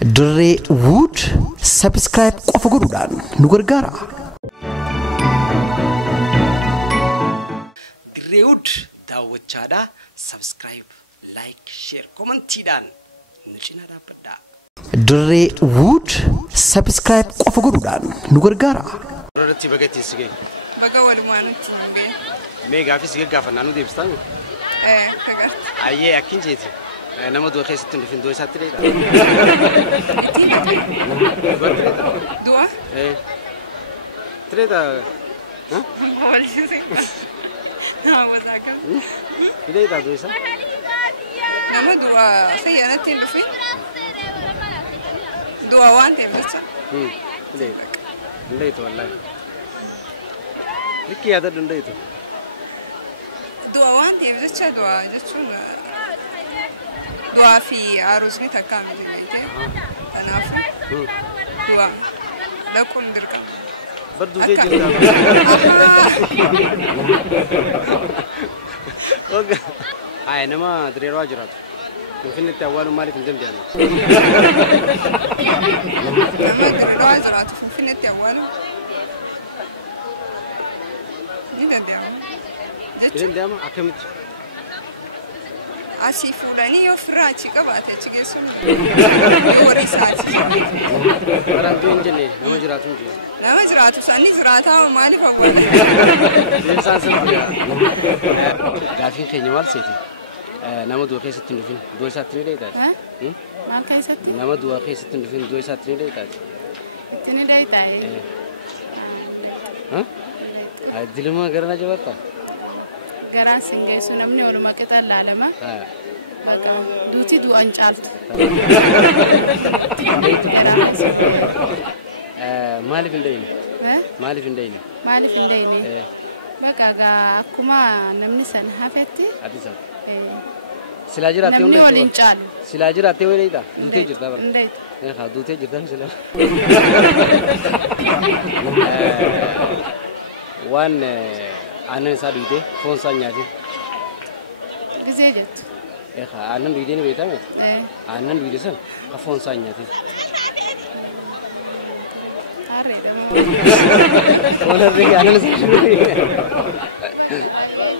Dirree Wood subscribe qofa godhuudhaan nu gargaara. Dirree Wood daawwachaadhaa subscribe like share commentiidhaan nu cinaa dhaabbadhaa. Dirree Wood subscribe qofa godhuudhaan nu gargaara. Irratti bagattii sigee. Baga walumaa nutti hin bee. Mee gaafis gaafannaa nu deebistaan? Kagarti. Ayyee akkin jeeti. Nama du'a keessatti dhufin du'a isaatti reedha. Ittiin dhaqee. Du'a? Tireedha. Walisee. Nama wasaaka. Tireedha du'a isaa. Nama du'a sayyaanatti hin dhufin. Du'a waan ta'eef jecha. Ndeetu wallahi. Likki yaada dandeetu. Du'a waan ta'eef jecha du'a jechuun du'a fi aruusni takka miti beekte. Kanaafuu du'a dhaquun dirqama. Baddu jirta. Oga. Ay nama direeroo jiraatu. Finfinneetti awwaaluun maaliif hin danda'amu? Nama direeroo jiraatu Finfinneetti awwaaluun ni danda'ama. Jechuun danda'ama akkamitti? asii fuulanii yoo firraa achi qabaate achi geessuun yoo warri isaa achi Barantuu hin jenne nama jiraatu hin jenne. nama jiraatu isaanii jiraataa maaliif awwaala? Deemsaan sirriidha. Gaafiin keenya maal seeti? Nama du'a keessatti hin dhufin du'a isaatti ni dheedaati. Maal keessatti? Nama du'a keessatti hin dhufin du'a isaatti ni dheedaati. Itti ni dheedaa'e. Dilima gara jabaata. Garaan sin geessu namni oluma qixa laalama. Baqa duuti du'an caaltu. Garaa keessa. Maaliif hin dheeyne? Maaliif hin dheeyne? Maaliif hin dheeyne? Baqa akkuma namni sana hafetti. Silaa jiraattee namni waliin caalu. Silaa jiraattee waliidha. Duutee jirta bara. Ndeetu. Duutee jirta silaa. Waan aannan isaa duutee foon isaa nyaatee. Gizee jettu. Aannan duutee ni beekame. Aannan duutee san foon isaa nyaatee. Harreedha moo? Foon harree aannan isaa shurrii. Baqa baay'ee.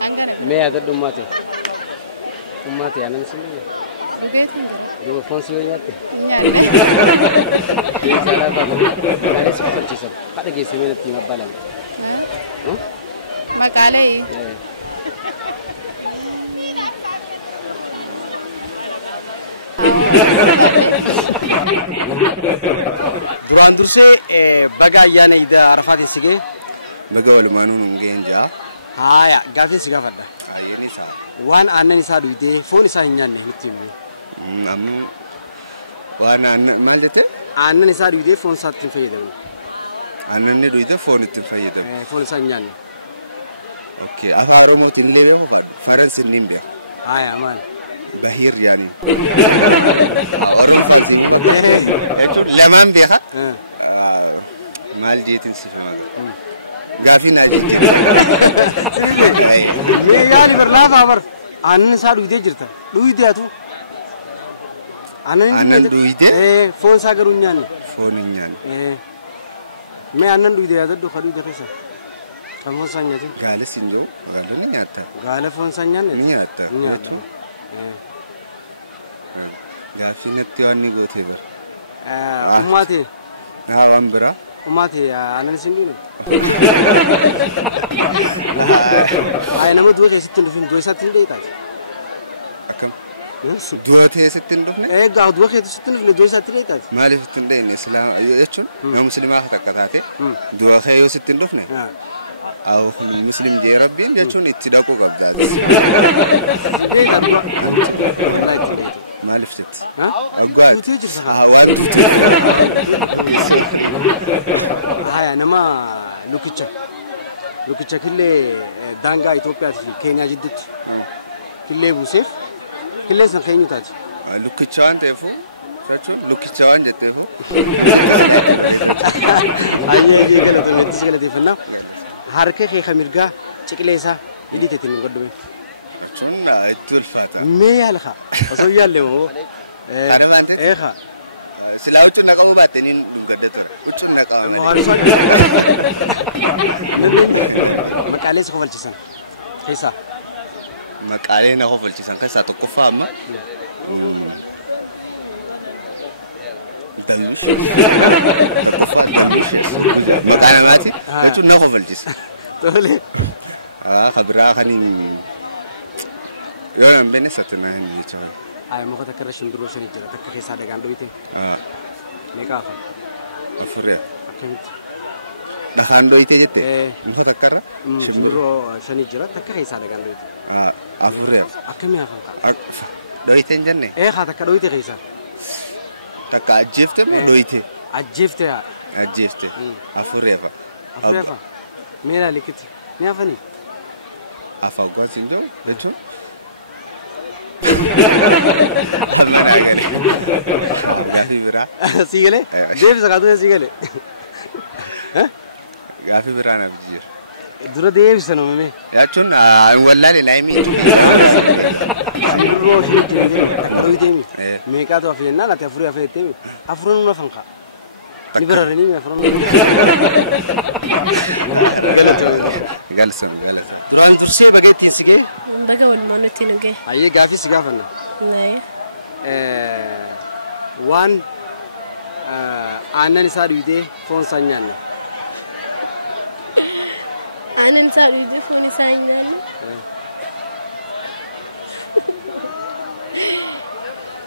Hangana. Mee yaada dhummaate. Dhummaate aannan isaa shurrii. Dhugeetiin jira. Duuba foon si yoo nyaatte. Nyaanne. Deemsaa laafaa maqaalee si kafalchiisan. Haadha geessee meenatti hima balama. Maqaalee. Duraan dursee baga ayyaana Iida Arafaatiin sigee. Baga walumaanuu nungeen jaa. Haaya gaafiin si gaafadha. Ayyeen isaa. Waan aannan isaa duwidee foon isaa hin nyaanne nutti himi. Ammoo waan aannan maal jettee? Aannan isaa duwidee foon isaatti hin fayyadamu. Aannan duwidee foon itti hin fayyadamu. Foon isaa hin nyaanne. Okay, afaan Oromootiin illee beeku faadhu. Faransiin ni beeku. Haaya maal? Bahir yaani. Oromoon si bakka. Jechuun lamaan beeka. Maal jeetiin si filmata. Gaafiin haa jijjiirra. Mee yaali bar laafaa bar aannan isaa duwidee jirta. Duwidee atu. Aannan duwidee? Foon isaa garuu hin nyaanne. Foon hin nyaanne. Mee aannan duwidee yaadadhu ka duwidee keessa. Kan foon isaa nyaatin. Gaala siin jiru gaala ni nyaatta. Gaala foon isaa nyaanne. Ni nyaatta. Jechuun. Gaafiin natti waan ni gootee bara. Ummaatee. Waan biraa. Ummaatee aannan isin dhiine. Haaya nama du'a keessatti hin dhufin du'a isaatti ni dheeyitaati. Akkam? Du'a keessatti hin dhufne? Egaa du'a keessatti hin dhufne du'a isaatti dheeyitaati. Maaliif ittiin dheeyne islaama jechuun nama musliimaa takka taate du'a kee yoo sitti hin dhufne musliim jee rabbiin jechuun itti dhaquu qabdaati. Dheeyita du'a. Wallaahi ittiin dheeyitu. Maaliif jetti? Aggaat. Duutee jirta. Waan duutee. Haaya nama Lukicha. Lukicha killee daangaa Itoophiyaatii fi Keenyaa jidduutti. Killee buuseef killee san keenyu taati. Lukicha waan ta'eefu jechuun lukicha waan jetteefu lukichi silaatti bareedatu. Ayyee galatoomee galateeffannaa. Harka kee kamirgaa ciqilee isaa hidhiiteetiin hin godhume. Jechuun itti ulfaata. Mee yaalka osoo yaalle moo Taarifa ante. Eeqa. Sila ucun nak kau batin ini lungkada tu. Ucun nak kau mana? Mahal suaka. Nanti makalee sekolah cisan. Kisa. Makalee nak kau cisan kan satu kofa ama. Dalush. Tak kofa dalush. Makanan mati. Ucun nak kau cisan. Tole. Khabra kani. Yoran bene satuna ni cakap. Ay mo ko takara shimbiro shani jira takara sa daga ando ite. Me ka fa. Afurya. Akemit. Dakhando ite jette. Mo takara shimbiro shani jira takara sa daga ando ite. Afurya. Akemi afa ka. Do ite janne. Kha takara do ite kaisa. Taka ajifte mo do ite. Ajifte ya. Ajifte. Afurya fa. Afurya fa. Mera likiti. Ni afani. Afa gwa sinjo becho. Aman agale. Gafi bira. Sigale? Dev zakatu sigale. Gafi bira na bijir. Dura dev sano me. Ya chun wallahi naimi. Shimbiro shini jira takara ite mi. Me ka to afena na ta afuri afete mi. Afurun na fanka. Ni bara ni me afurun. Galato. Galson. Duran durse bagay tinsige. Baga wal manu tinuge. Aye gafi sigafana. Nay. One anan sa duide phone sanyan. Anan sa duide phone sanyan.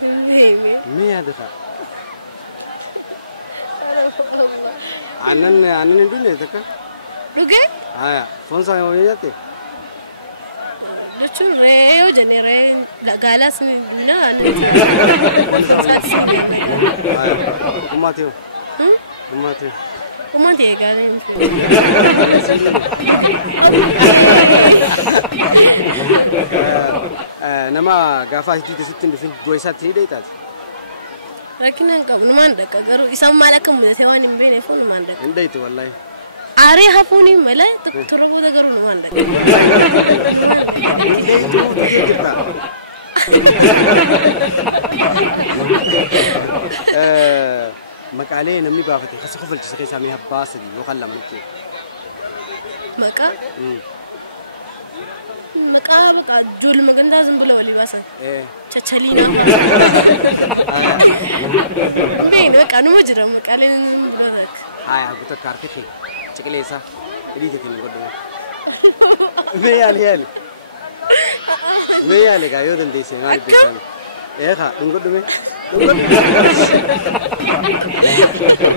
Me ya dekha. Allah. Anan dunia taka. Duge? Aya, phone sanyan ho jate. Lucu reo jenere galas ni guna anita. Saat sini naga. Aya, umatio. Umatio. Umatio galin. Ane sini. Nama gafa itu sitin dufin dua saat ini dah. Lakin angkau numan dah kagaru isam malakam muda sewan imbene phone numan dah. Indah itu wallahi. Are hapuni malay tu thorobo dah garu numan dah. Wallahi indah itu dikit kita. Makalee namni baafate khasa khofal jisa khisa mi habbaas di waqalla manti. Maka baka jol maganda zambula wali basan. Chachalina fa. Bine baka numo jira makalee zambula dak. Hai aku tak karkhi. Ciklesa. Ini jadi ni bodoh. Me yali. Me yali kayo dan desi ngali pesan. Kha dungkot dume.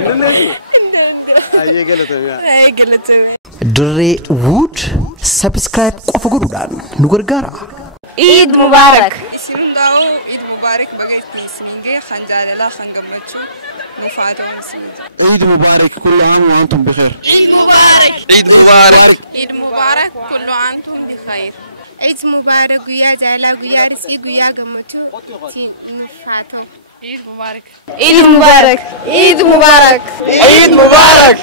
Nende. Aye gelato ya. Aye gelato. Dure wood subscribe qofa godudaan nu gargaara. Eid Mubarak. Isinun dao Eid Mubarak bagay tisminge khanjalala khangamachu نفعته عيد مبارك كل عام وأنتم بخير. عيد مبارك. عيد مبارك. عيد مبارك كل عام وأنتم بخير. عيد مبارك ويا جالا ويا رزق ويا جمتو تين نفعته. عيد مبارك. عيد مبارك. عيد مبارك. عيد مبارك.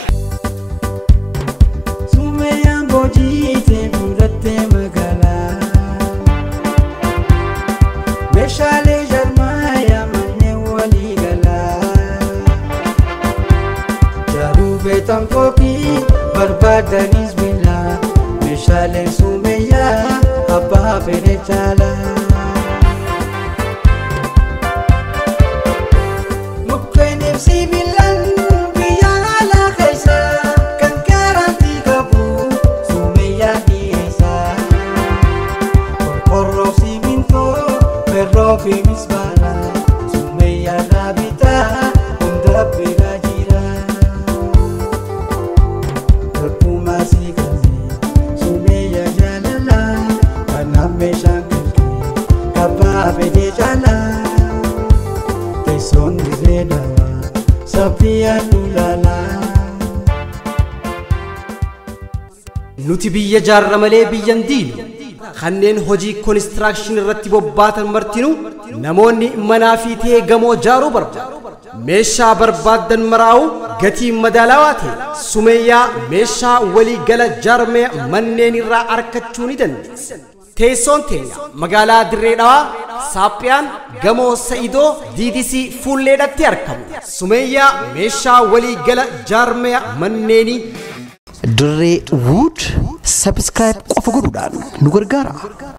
Tankopi barbadanis bila mishale sumeya abba berechala mukwenem sibilan biya la khaisa kan karanti kabu sumeya diesa korro siminto perro bimisbana sumeya rabita unda birajira Nuti biyya jaarra malee biyyan diinu kanneen hojii konistirakshinii irratti bobbaatan martinu namoonni manaa fi ta'ee gamoo jaaruu barbaadu meeshaa barbaaddan maraa'u gatii madaalawaa ta'e sumeeyyaa meeshaa walii gala jaarmee manneen irraa argachuu ni dandeessu. teessoon teenya magaalaa Dirree Dhawaa Saaphiyaan gamoo Sa'idoo DDC fuulleedhatti argamu. Sumeeyyaa meeshaa walii gala jaarmaya manneenii Dirree Wood subscribe qofa godhuudhaan nu gargaara.